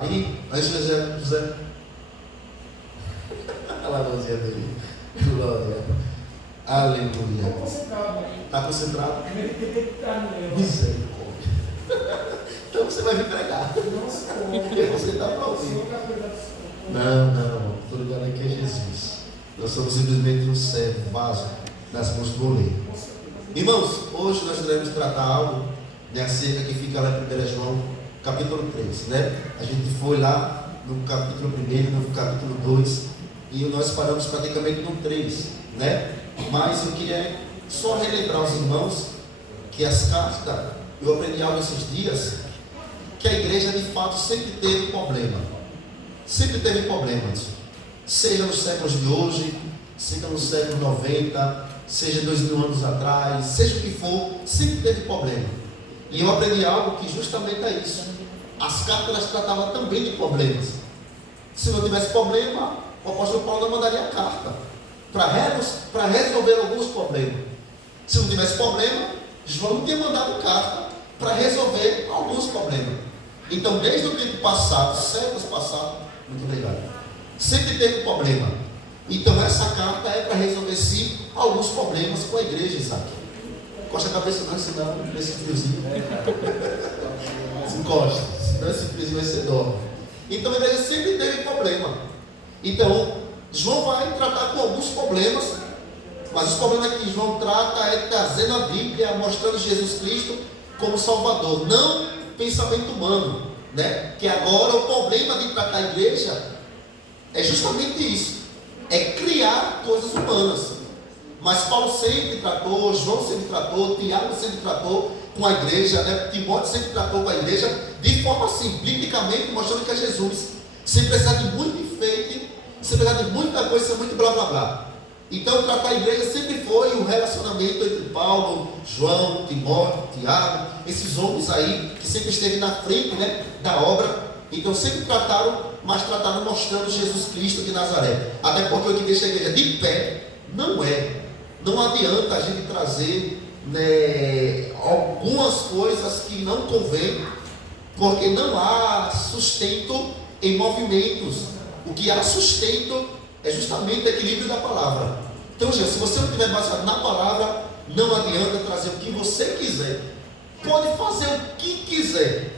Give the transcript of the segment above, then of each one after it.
Aí, José. Olha lá a mãozinha dele. Glória. Aleluia. Está concentrado? Misericórdia. Então você vai me pregar. Porque você está para ouvir. Não. Estou ligado aqui é Jesus. Nós somos simplesmente um servo, vaso nas mãos do oleiro. Irmãos, hoje nós iremos tratar algo acerca que fica lá em 1 João, capítulo 3, né? A gente foi lá no capítulo 1, no capítulo 2, e nós paramos praticamente no 3, né? Mas eu queria só relembrar aos irmãos que as cartas, eu aprendi algo esses dias, que a igreja de fato sempre teve problema. Sempre teve problemas. Seja nos séculos de hoje, seja no século 90, seja 2000 anos atrás, seja o que for, sempre teve problema. E eu aprendi algo que justamente é isso. As cartas elas tratavam também de problemas. Se não tivesse problema, o apóstolo Paulo não mandaria a carta para resolver alguns problemas. Se não tivesse problema, João não tinha mandado carta para resolver alguns problemas. Então, desde o tempo passado, séculos passados, muito obrigado, sempre teve problema. Então, essa carta é para resolver sim alguns problemas com a igreja, Isaac. Encosta a cabeça não, senão esse friozinho. Encosta, senão esse friozinho vai ser dorme. Então a igreja sempre teve problema. Então, João vai tratar com alguns problemas, mas os problemas que João trata é trazendo a Bíblia, mostrando Jesus Cristo como Salvador, não pensamento humano, né? Que agora o problema de tratar a igreja é justamente isso, é criar coisas humanas. Mas Paulo sempre tratou, João sempre tratou, Tiago sempre tratou com a igreja, né? Timóteo sempre tratou com a igreja de forma assim, biblicamente, mostrando que é Jesus, sem precisar de muito enfeite, sem precisar de muita coisa, muito blá blá blá. Então tratar a igreja sempre foi um relacionamento entre Paulo, João, Timóteo, Tiago, esses homens aí que sempre esteve na frente, né, da obra. Então sempre trataram, mas trataram mostrando Jesus Cristo de Nazaré. Até porque o que deixa a igreja de pé não adianta a gente trazer, né, algumas coisas que não convém, porque não há sustento em movimentos. O que há sustento é justamente o equilíbrio da palavra. Então, gente, se você não estiver baseado na palavra, não adianta trazer o que você quiser. Pode fazer o que quiser.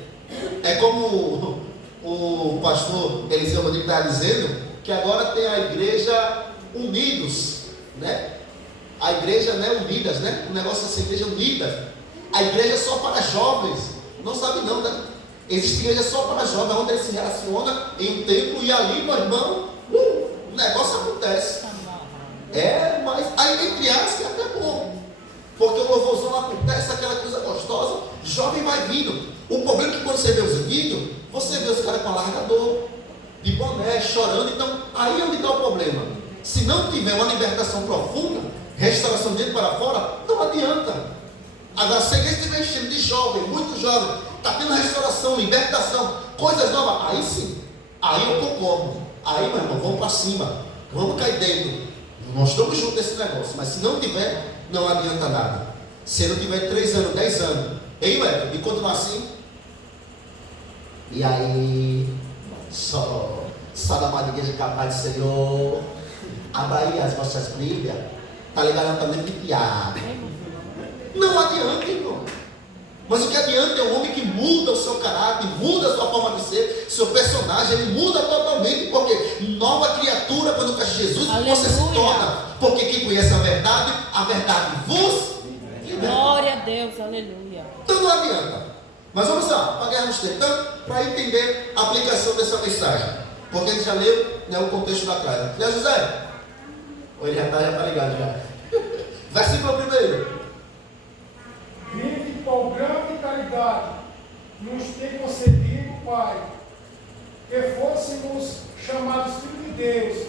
É como o pastor Eliseu Rodrigues está dizendo, que agora tem a igreja unidos, né? A igreja, né, unidas, né? O negócio é essa igreja unida. A igreja é só para jovens. Não sabe não, né? Existe igreja só para jovens, onde ele se relaciona em um templo e ali, meu irmão, o negócio acontece. Mas aí entre aspas é até bom, porque o louvorzão acontece, aquela coisa gostosa, jovem vai vindo. O problema é que quando você vê os vídeos, você vê os caras com alargador, de boné, chorando. Então aí é onde está o problema. Se não tiver uma libertação profunda, restauração dentro para fora, não adianta. Agora, se a igreja estiver enchendo de jovem, muito jovem, está tendo restauração, libertação, coisas novas, aí sim, aí eu concordo. Aí, meu irmão, vamos para cima, vamos cair dentro. Nós estamos juntos nesse negócio, mas se não tiver, não adianta nada. Se não tiver 3 anos, 10 anos, hein, ué, e continuar assim, e aí, só da amada igreja capaz de Senhor, abra aí as vossas Bíblias. Está ligado também de Tiago. Não adianta, irmão. Mas o que adianta é o homem que muda o seu caráter, muda a sua forma de ser, seu personagem, ele muda totalmente, porque nova criatura quando Cristo Jesus, aleluia, você se torna. Porque quem conhece a verdade vos liberta. Glória a Deus, aleluia. Então não adianta. Mas vamos lá, para ganharmos tempo, então, para entender a aplicação dessa mensagem. Porque a gente já leu, né, o contexto da casa. Né, José? Ou ele já está ligado já. Versículo 1. Vive com grande caridade, nos tem concedido, Pai, que fôssemos chamados filhos de Deus.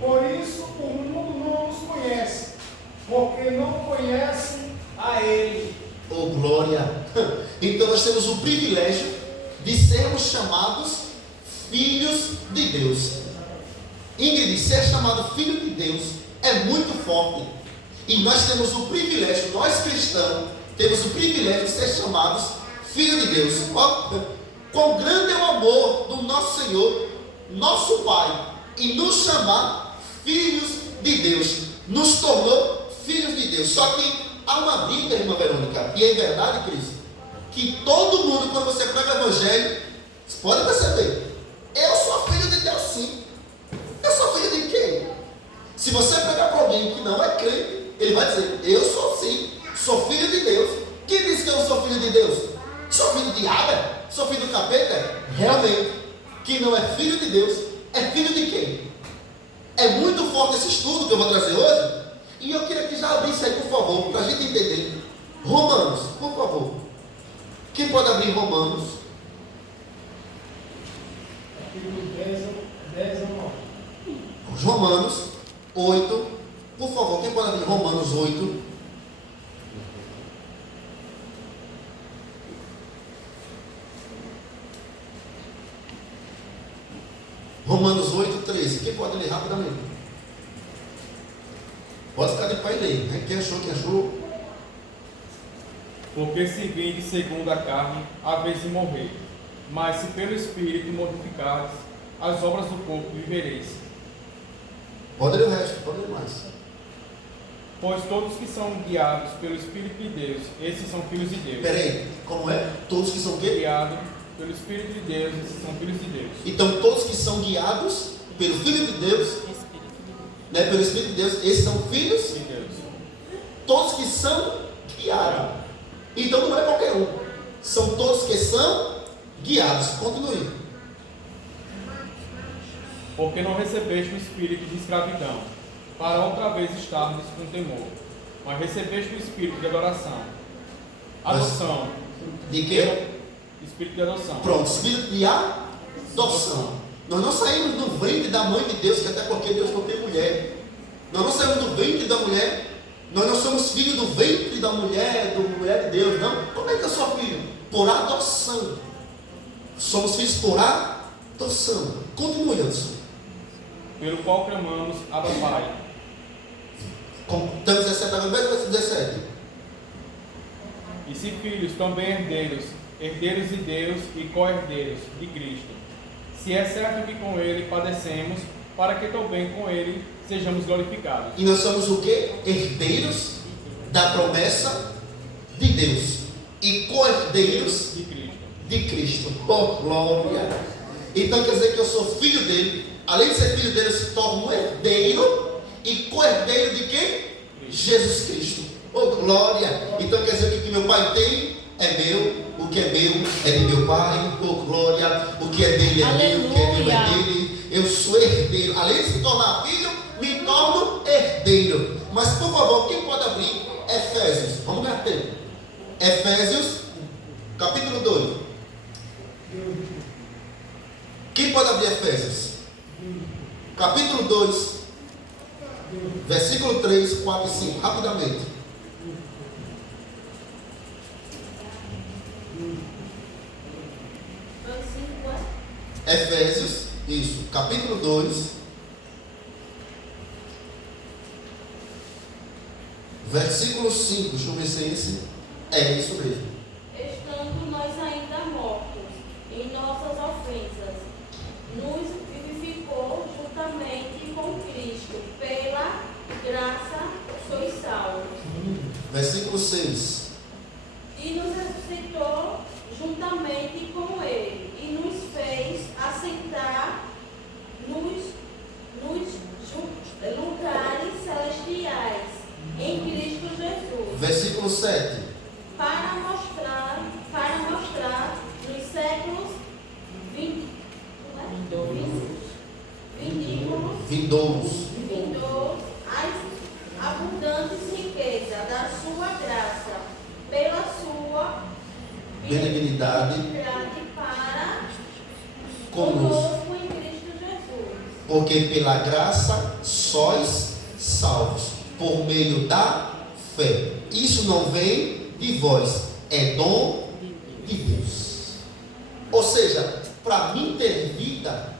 Por isso o mundo não nos conhece, porque não conhece a Ele. Oh, glória! Então nós temos o privilégio de sermos chamados filhos de Deus. Ingrid, ser chamado filho de Deus é muito forte. E nós temos o privilégio, nós cristãos, temos o privilégio de ser chamados filhos de Deus. quão grande é o amor do nosso Senhor, nosso Pai, e nos chamar filhos de Deus, nos tornou filhos de Deus. Só que há uma dica, irmã Verônica, e é verdade, Cris, que todo mundo, quando você prega o Evangelho, você pode perceber, eu sou filho de Deus sim. Eu sou filho de quem? Se você pregar para alguém que não é crente, ele vai dizer, eu sou sim, sou filho de Deus. Quem disse que eu não sou filho de Deus? Sou filho de Abel? Sou filho do capeta? Realmente, quem não é filho de Deus, é filho de quem? É muito forte esse estudo que eu vou trazer hoje, e eu queria que já abrisse aí, por favor, para a gente entender. Romanos, por favor. Quem pode abrir Romanos? Capítulo 10 a 9. Romanos 8. Por favor, quem pode abrir Romanos 8? Romanos 8, 13. Quem pode ler rapidamente? Pode ficar de pé e ler, né? Quem achou, quem achou? Porque se vinde segundo a carne, haveis de morrer. Mas se pelo Espírito mortificares as obras do corpo, vivereis. Pode ler o resto, pode ler mais. Pois todos que são guiados pelo Espírito de Deus, esses são filhos de Deus. Peraí, como é? Todos que são o quê? Guiados pelo Espírito de Deus, esses são filhos de Deus. Então, todos que são guiados pelo Filho de Deus, né, pelo Espírito de Deus, esses são filhos De Deus. todos que são guiados. Então não é qualquer um. São todos que são guiados. Continue. Porque não recebeste o espírito de escravidão, para outra vez estarmos com temor, mas recebeste o espírito de adoração. Adoção. De quê? Espírito de adoção. Pronto, espírito de adoção. Nós não saímos do ventre da mãe de Deus, que até porque Deus não tem mulher. Nós não saímos do ventre da mulher. Nós não somos filhos do ventre da mulher, do mulher de Deus, não. Como é que eu sou filho? Por adoção. Somos filhos por adoção. Continue, Anderson. Pelo qual clamamos, Abba Pai. Estamos 17 agora, verso 17. E se filhos, também herdeiros, herdeiros de Deus e co-herdeiros de Cristo. Se é certo que com Ele padecemos, para que também com Ele sejamos glorificados. E nós somos o quê? Herdeiros da promessa de Deus e co-herdeiros De Cristo. de Cristo. Oh, glória! Então quer dizer que eu sou filho dele. Além de ser filho dele, eu se torno um herdeiro e co-herdeiro de quem? Jesus Cristo. Oh, glória! Então quer dizer que o que meu pai tem é meu, o que é meu é de meu pai. Oh, glória! O que é dele é meu, o que é meu é dele. Eu sou herdeiro. Além de se tornar filho, me torno herdeiro. Mas por favor, quem pode abrir Efésios? Vamos ganhar tempo. Efésios, capítulo 2. Quem pode abrir Efésios? Capítulo 2, versículo 3, 4 e 5, rapidamente. Efésios, isso, capítulo 2, versículo 5, deixa eu ver se é esse. É isso mesmo. Estando nós ainda mortos em nossas ofensas, nos vivificou juntamente com Cristo. Pela graça sois salvos. Versículo 6. E nos ressuscitou juntamente com Ele, e nos fez assentar nos lugares celestiais em Cristo Jesus, Versículo 7. para mostrar nos séculos vindouros as abundantes riquezas da sua graça, pela sua Benignidade para conosco. conosco em Cristo Jesus. Porque pela graça sois salvos, por meio da fé. Isso não vem de vós, é dom de Deus. Ou seja, para mim ter vida,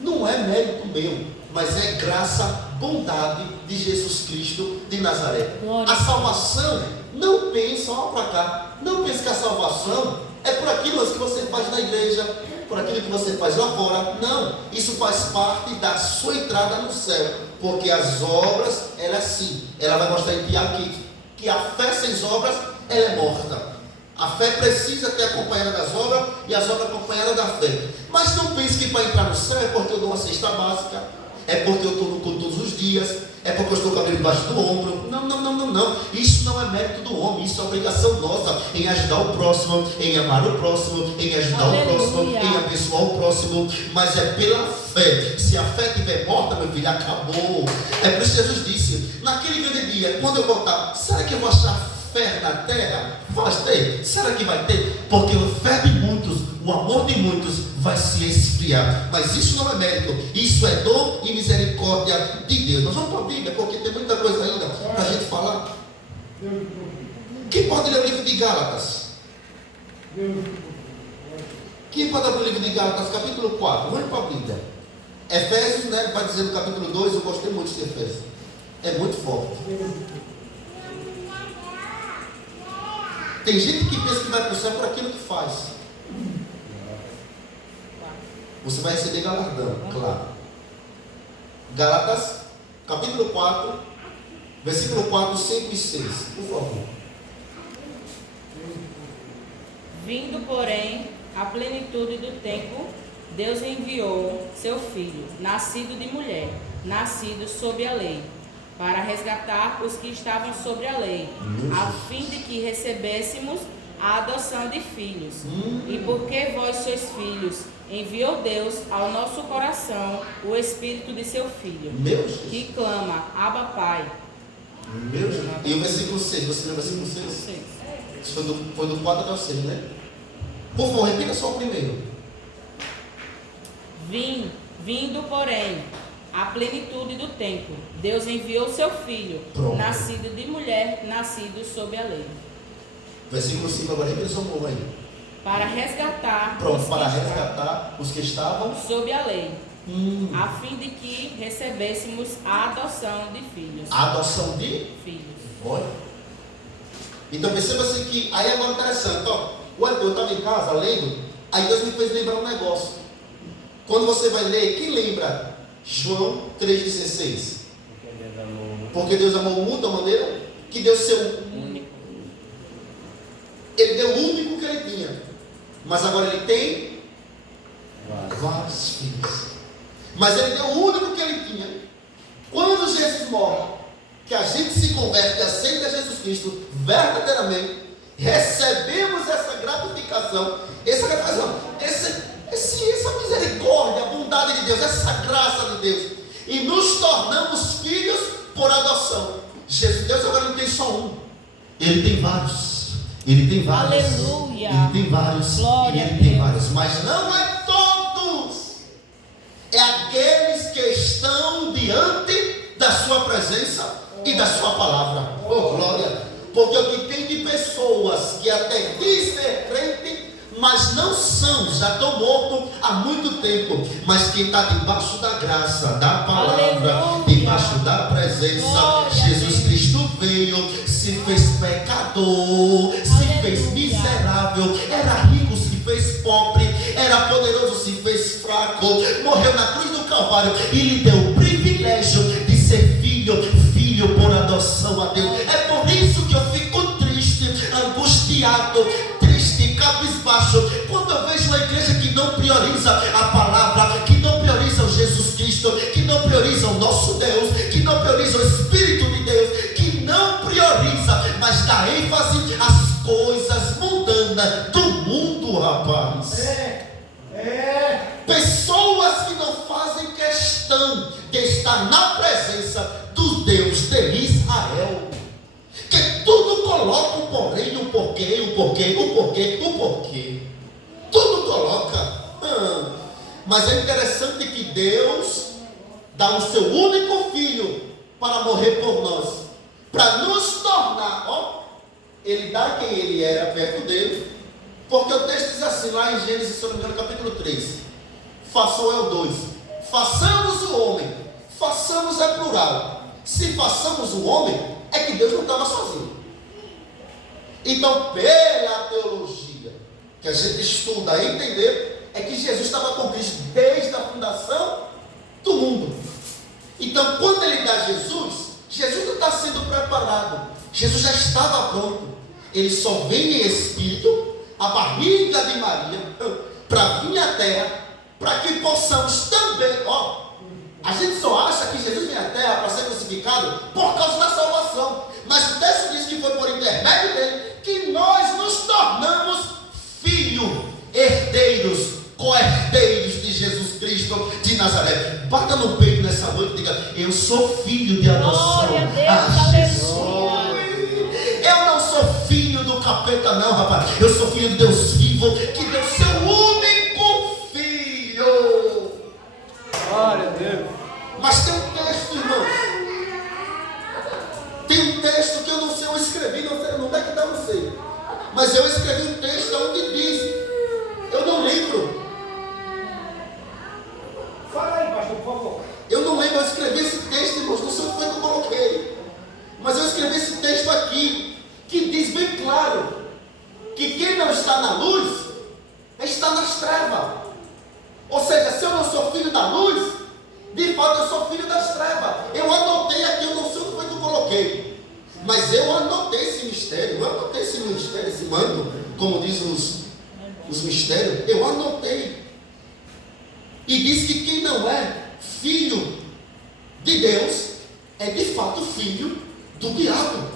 não é mérito meu, mas é graça, bondade de Jesus Cristo de Nazaré. Glória. A salvação, não pense, olha para cá, não pense que a salvação é por aquilo que você faz na igreja, por aquilo que você faz lá fora. Não, isso faz parte da sua entrada no céu, porque as obras, ela é assim, ela vai mostrar em ti aqui, que a fé sem obras, ela é morta. A fé precisa ter acompanhada das obras e as obras acompanhadas da fé. Mas não pense que para entrar no céu é porque eu dou uma cesta básica, é porque eu estou no culto todos os dias, é porque eu estou com a Bíblia debaixo do ombro. Não. Isso não é mérito do homem, isso é obrigação nossa em ajudar o próximo, em amar o próximo, em ajudar o próximo, em abençoar o próximo. Mas é pela fé. Se a fé estiver morta, meu filho, acabou. É por isso que Jesus disse: naquele grande dia, quando eu voltar, será que eu vou achar fé na terra? Vai ter? Será que vai ter? Porque a fé de muitos, o amor de muitos vai se esfriar. Mas isso não é mérito, isso é dom e misericórdia de Deus. Nós vamos para a Bíblia, porque tem muita coisa ainda para a gente falar. Quem pode ler o livro de Gálatas? Quem pode abrir o livro de Gálatas, capítulo 4? Vamos para a Bíblia. Efésios, né? Vai dizer no capítulo 2, eu gostei muito de Efésios. É muito forte. Tem gente que pensa que vai para o céu por aquilo que faz. Você vai receber galardão, claro. Gálatas, capítulo 4, versículo 4, 5 e 6. Por favor. Vindo, porém, a plenitude do tempo, Deus enviou seu Filho, nascido de mulher, nascido sob a lei, para resgatar os que estavam sobre a lei, a fim de que recebêssemos a adoção de filhos. E porque vós sois filhos, enviou Deus ao nosso coração o Espírito de seu Filho, que clama: Abba, Pai. E o versículo 6, você leu o versículo 6? Isso foi do 4 até o 6, né? Por favor, repita só o primeiro. Vindo, porém, a plenitude do tempo, Deus enviou seu Filho, nascido de mulher, nascido sob a lei. Versículo 5, agora repita só um pouco aí. Para resgatar os que estavam sob a lei, a fim de que recebêssemos a adoção de filhos. A adoção de filhos. Olha. Então perceba assim que aí é agora interessante, ó. Eu estava em casa lendo, aí Deus me fez lembrar um negócio. Quando você vai ler, quem lembra? João 3,16. Porque Deus amou o mundo da maneira que deu seu único. Ele deu o único que ele tinha. Mas agora ele tem vários filhos. Mas ele deu o único que ele tinha. Quando Jesus morre, que a gente se converte e aceita Jesus Cristo verdadeiramente, recebemos essa gratificação, essa misericórdia, a bondade de Deus, essa graça de Deus, e nos tornamos filhos por adoção. Deus agora não tem só um, ele tem vários. Ele tem vários. Aleluia. Ele tem vários. Glória ele tem vários. Mas não é todos. É aqueles que estão diante da sua presença e da sua palavra. Oh, glória. Porque o que tem de pessoas que até dizem ser crente, mas não são, já estão mortos há muito tempo. Mas quem está debaixo da graça, da palavra, aleluia, debaixo da presença, glória, Jesus Cristo veio, se fez pecador, se fez miserável, era rico, se fez pobre, era poderoso, se fez fraco, morreu na cruz do Calvário e lhe deu o privilégio de ser filho por adoção a Deus. É por isso que eu fico triste, angustiado, cabisbaixo, quando eu vejo uma igreja que não prioriza a palavra, que não prioriza o Jesus Cristo, que não prioriza o nosso Deus, que não prioriza o Espírito de Deus, que não prioriza, mas dá ênfase às coisas mundanas do mundo, rapaz. Pessoas que não fazem questão de estar na presença do Deus de Israel, que tudo coloca um porém, um porquê. Tudo coloca. Mas é interessante que Deus dá o seu único filho para morrer por nós, para nos tornar, ele dá quem ele era perto dele, porque o texto diz assim, lá em Gênesis, se não me engano, capítulo 3, façam é o 2, façamos o homem, façamos é plural, se façamos o homem, é que Deus não estava sozinho. Então, pela teologia, que a gente estuda e entender, é que Jesus estava com Cristo desde a fundação do mundo. Então, quando ele dá Jesus, Jesus não está sendo preparado, Jesus já estava pronto. Ele só vem em espírito, a barriga de Maria, para vir à terra, para que possamos também, a gente só acha que Jesus vem à terra para ser crucificado por causa da salvação, mas o texto diz que foi por intermédio dele que nós nos tornamos filhos, herdeiros, co-herdeiros de Jesus Cristo de Nazaré. Bata no peito nessa noite e diga: eu sou filho de adoção. Glória a Deus, Jesus. Eu não sou filho do capeta, não, rapaz. Eu sou filho de Deus vivo, que deu seu único filho. Glória a Deus. Mas tem um texto, irmãos. Tem um texto que eu não sei, eu escrevi, não sei, não é que dá, não sei. Mas eu escrevi um texto onde diz, eu não lembro. Fala aí, pastor, por favor. Eu não lembro, eu escrevi esse texto, irmãos, não sei o que foi que eu coloquei. Mas eu escrevi esse texto aqui, que diz bem claro, que quem não está na luz, está nas trevas. Ou seja, se eu não sou filho da luz, de fato eu sou filho das trevas. Eu anotei aqui, eu não sei o que foi que eu coloquei, mas eu anotei esse mistério, esse mando, como diz os mistérios, eu anotei. E diz que quem não é filho de Deus, é de fato filho do diabo.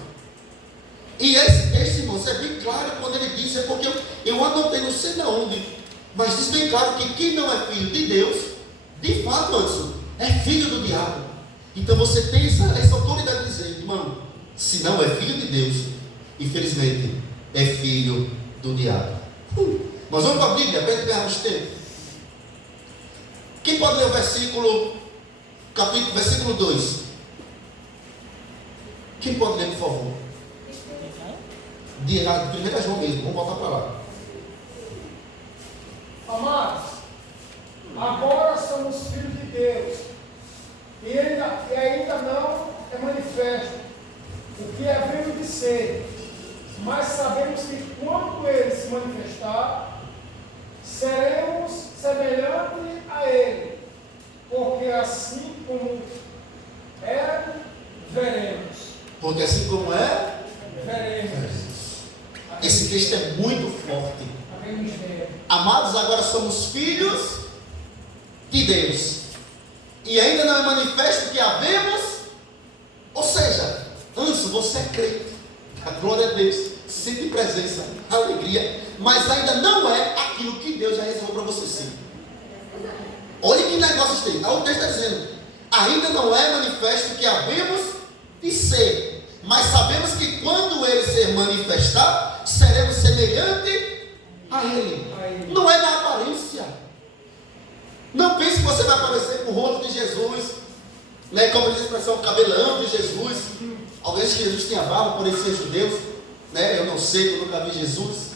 E esse texto, irmãos, é bem claro quando ele diz, é porque eu anotei, não sei de onde, mas diz bem claro que quem não é filho de Deus, de fato, Anderson, é filho do diabo. Então você tem essa autoridade de dizer, irmão, se não é filho de Deus, infelizmente, é filho do diabo. Mas vamos para a Bíblia, para ganharmos tempo. Quem pode ler o versículo 2? Quem pode ler, por favor? De 1 João mesmo, vamos voltar para lá. Amados, agora somos filhos de Deus, e ainda não é manifesto o que havemos de ser, mas sabemos que quando Ele se manifestar, seremos semelhantes a Ele, porque assim como é, veremos. Porque assim como é, Veremos. esse texto é muito forte. Havemos ver. Amados, agora somos filhos de Deus, e ainda não é manifesto que havemos, ou seja, antes você é crente, a glória a Deus, sente presença, alegria, mas ainda não é aquilo que Deus já reservou para você ser. Olha que negócio tem. O texto está dizendo, ainda não é manifesto que havemos de ser, mas sabemos que quando Ele se manifestar, seremos semelhantes a Ele. Não é na aparência. Não pense que você vai aparecer com o rosto de Jesus, né, como diz a expressão, o cabelão de Jesus. Talvez que Jesus tenha barba por ele ser judeu, né? Eu não sei, eu nunca vi Jesus,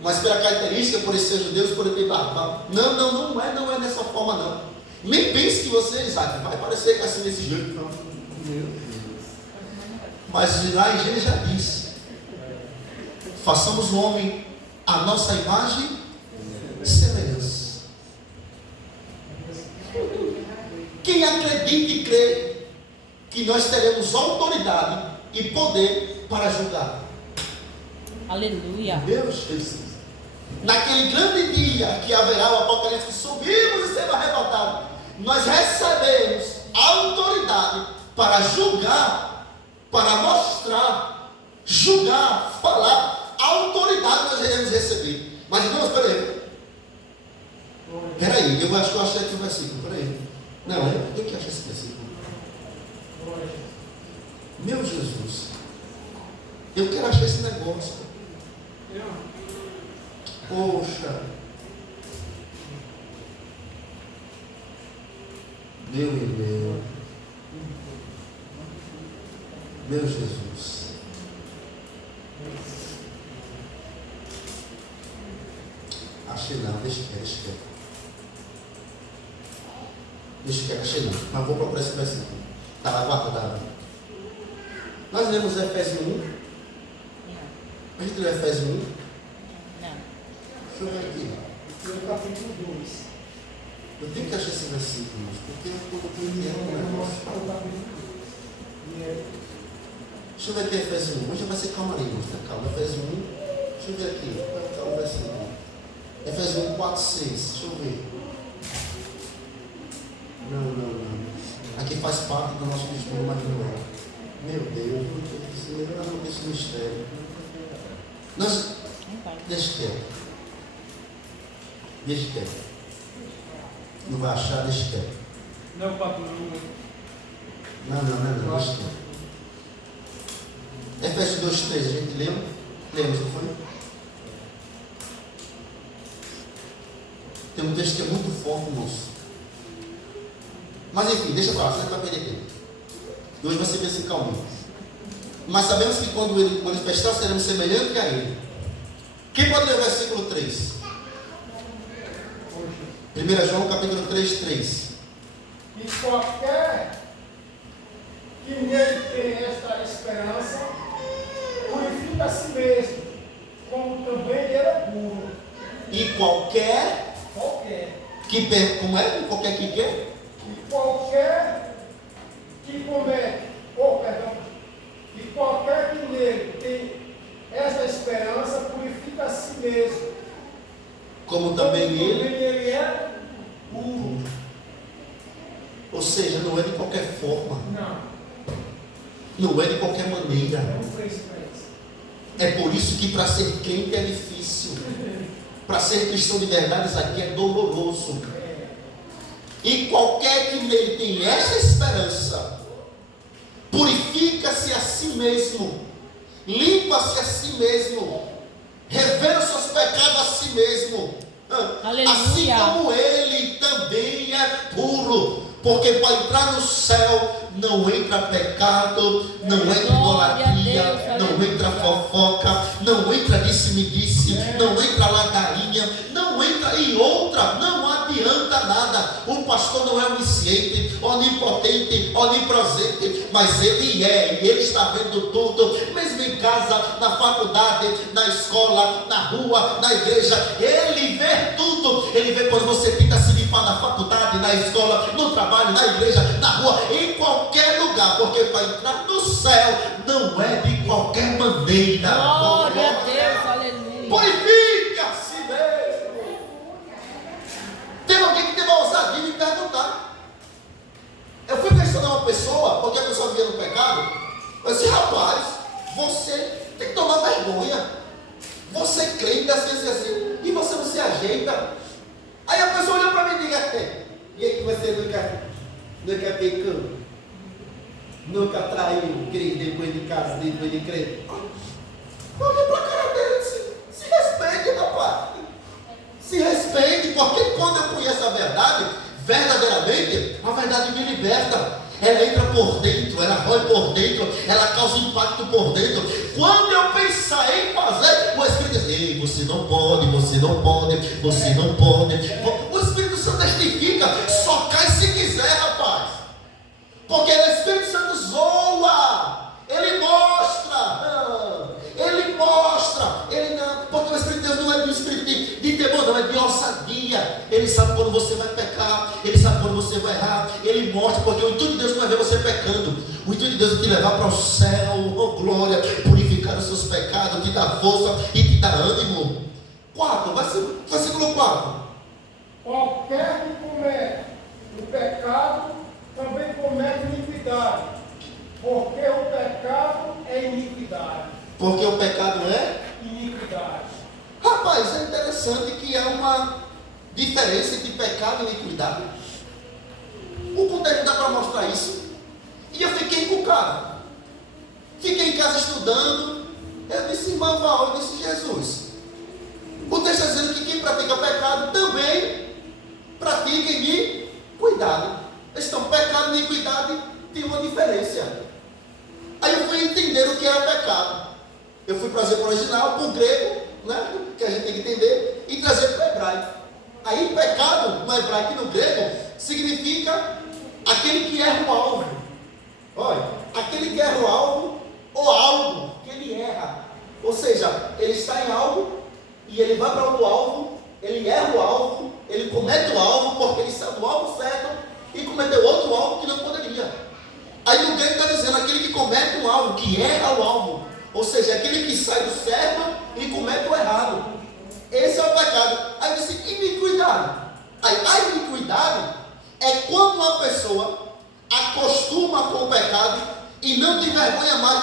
mas pela característica, por ele ser judeu, por ele ter barba. Não é dessa forma, não. Nem pense que você, Isaac, vai parecer assim desse jeito, não. Mas lá em Gênesis já diz: façamos o homem a nossa imagem e semelhança. Quem acredita e crê que nós teremos autoridade e poder para julgar? Aleluia. Deus Jesus. Naquele grande dia que haverá o Apocalipse, que subimos e seremos arrebatados, nós recebemos autoridade para julgar, para mostrar, julgar, falar. A autoridade nós iremos receber. Mas irmãos, peraí, eu acho que eu achei aqui o versículo, peraí. Não, eu tenho que achar esse versículo. Meu Jesus, eu quero achar esse negócio. Poxa, meu Jesus. Achei não, deixa quieto. Achei não, mas vou procurar esse versículo. Está lá guardado. Nós lemos Efésios 1. A gente lê Efésios 1. Não. Deixa eu ver aqui. No capítulo 2. Eu tenho que achar esse versículo, porque eu estou entendendo o negócio. No capítulo 2. Deixa eu ver aqui Efésios 1. Hoje vai ser calma ali, irmãos, calma. Efésios 1. Deixa eu ver aqui. Vai ficar o versículo. Efésios 1, 4, 6. Deixa eu ver. Não. Aqui faz parte do nosso estudo, mas não é. Meu Deus, eu preciso lembrar desse mistério. Deixa quieto. Não vai achar, deixa quieto. Não, papo, não. Não, deixa quieto. Efésios 2, 3, a gente lembra? Lemos, não foi? Tem um texto que é muito forte, moço. Mas enfim, deixa pra lá, você não vai perder tempo. Hoje vai ser bem assim calminho. Mas sabemos que quando ele manifestar, seremos semelhantes a ele. Quem pode ler o versículo 3? 1 João capítulo 3, 3. E qualquer que nele tem esta esperança, purifica a si mesmo, como também ele era puro. E qualquer que como é? Qualquer que quer? E qualquer que comete, e qualquer que nele tem essa esperança, purifica a si mesmo, Como também ele. é puro. Ou seja, não é de qualquer forma. Não, Não é de qualquer maneira. é um preço para isso. É por isso que para ser crente é difícil. Para ser cristão de verdade, isso aqui é doloroso. E qualquer que nele tem essa esperança, purifica-se a si mesmo, limpa-se a si mesmo, revela os seus pecados a si mesmo. Aleluia. Assim como ele também é puro. Porque para entrar no céu não entra pecado, não entra idolatria, não entra fofoca, não entra disse-me-disse, não entra ladainha, não entra e outra, não adianta nada. O pastor não é onisciente, onipotente, onipresente, mas ele é, e ele está vendo tudo, mesmo em casa, na faculdade, na escola, na rua, na igreja, ele vê tudo. Ele vê quando você tenta se limpar na faculdade, na escola, no trabalho, na igreja, na rua, em qualquer lugar, porque para entrar no céu não é de qualquer maneira. Glória a Deus, aleluia. Purifica-se mesmo. Teve alguém que teve a ousadia de me perguntar. Eu fui questionar uma pessoa, porque a pessoa via no pecado. Eu disse, rapaz, você tem que tomar vergonha. Você crente assim, e você não se ajeita. Aí a pessoa olhou para mim e disse, e aí que você nunca pecou? Nunca traiu crente depois de casa, depois de crente? Eu olhei para a cara dele e disse, se respeite, rapaz. Se respeite, porque quando eu conheço a verdade, verdadeiramente, a verdade me liberta. Ela entra por dentro, ela rói por dentro, ela causa impacto por dentro. Quando eu pensar em fazer, o Espírito diz, ei, você não pode, você não pode, você não pode. O Espírito Santo testifica, só cai se quiser, rapaz. Porque o Espírito Santo zoa, ele mostra, ele não, porque o Espírito de Deus não é de um espírito de temor, não, é de ousadia. Ele sabe quando você vai pecar, ele sabe quando você vai errar, ele mostra, porque o intuito de Deus não é ver você pecando, o intuito de Deus é te levar para o céu, oh glória, purificar os seus pecados, te dar força e te dar ânimo. 4, versículo 4. Qualquer que comete o pecado também comete iniquidade, porque o pecado é iniquidade. Porque o pecado é Iniquidade. Rapaz, é interessante que há uma diferença entre pecado e iniquidade. O contexto dá para mostrar isso. E eu fiquei encucado. Fiquei em casa estudando. Eu disse, irmã Val, eu disse, Jesus. O texto está dizendo que quem pratica pecado também pratica iniquidade. Então, pecado e iniquidade tem uma diferença. Aí eu fui entender o que era pecado. Eu fui trazer para o original, para o grego, né, que a gente tem que entender, e trazer para o hebraico. Aí pecado, no hebraico e no grego, significa aquele que erra o alvo. Olha, aquele que erra o alvo, ou algo que ele erra. Ou seja, ele está em algo e ele vai para o alvo ele erra o alvo, ele comete o alvo porque ele saiu do alvo certo e cometeu outro alvo que não poderia. Aí o grego está dizendo, aquele que comete um alvo, que erra o alvo, ou seja, aquele que sai do certo e comete o errado. Esse é o pecado. Aí disse, iniquidade. Aí, a iniquidade é quando uma pessoa acostuma com o pecado e não tem vergonha mais